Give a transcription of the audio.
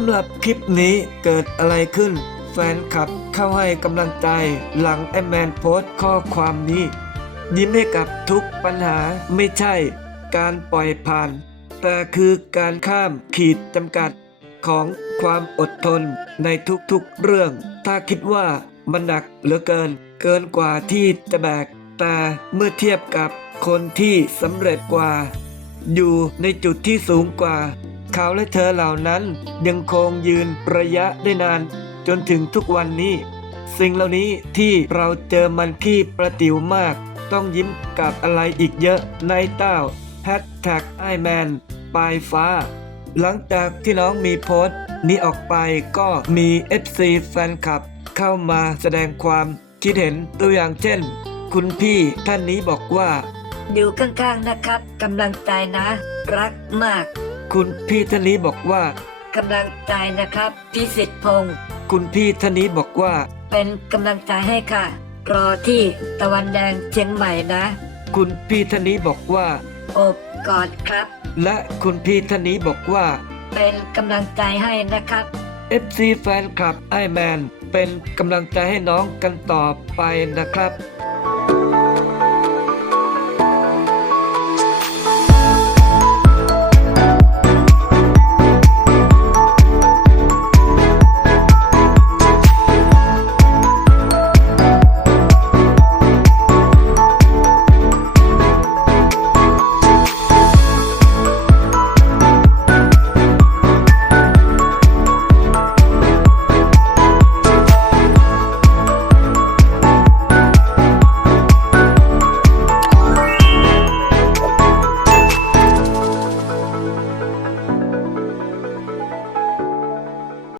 ำหรับคลิปนี้เกิดอะไรขึ้น แฟนคลับเข้าให้กำลังใจหลังไอแมนโพสต์ข้อความนี้ ยิ้มให้กับทุกปัญหาไม่ใช่ การปล่อยผ่าน แต่คือการข้ามขีดจำกัดของความอดทนในทุกๆเรื่อง ถ้าคิดว่ามันหนักเหลือเกิน เกินกว่าที่จะแบก แต่เมื่อเทียบกับคนที่สำเร็จกว่า อยู่ในจุดที่สูงกว่า เขาและเธอเหล่านั้นยังคงยืนระยะได้นาน จนถึงทุกวันนี้ สิ่งเหล่านี้ที่เราเจอมันขี้ประติวมาก ต้องยิ้มกับอะไรอีกเยอะในเต้าแฮชแท็กไอแมนปลายฟ้า หลังจากที่น้องมีโพสต์นี้ออกไปก็มี FC แฟนคลับ เข้ามาแสดงความคิดเห็นตัวอย่างเช่น คุณพี่ท่านนี้บอกว่า อยู่ข้างๆนะครับกำลังใจนะ รักมาก คุณพี่ท่านนี้บอกว่ากำลังใจนะครับพิสิทธิ์พงศ์คุณพี่ท่านนี้บอกว่า เป็นกำลังใจให้ค่ะ รอที่ตะวันแดงเชียงใหม่นะ คุณพี่ท่านนี้บอกว่าโอบกอดครับ และคุณพี่ท่านนี้บอกว่า เป็นกำลังใจให้นะครับ FC แฟนคลับไอแมนเป็นกำลังใจให้น้องกันต่อไปนะครับ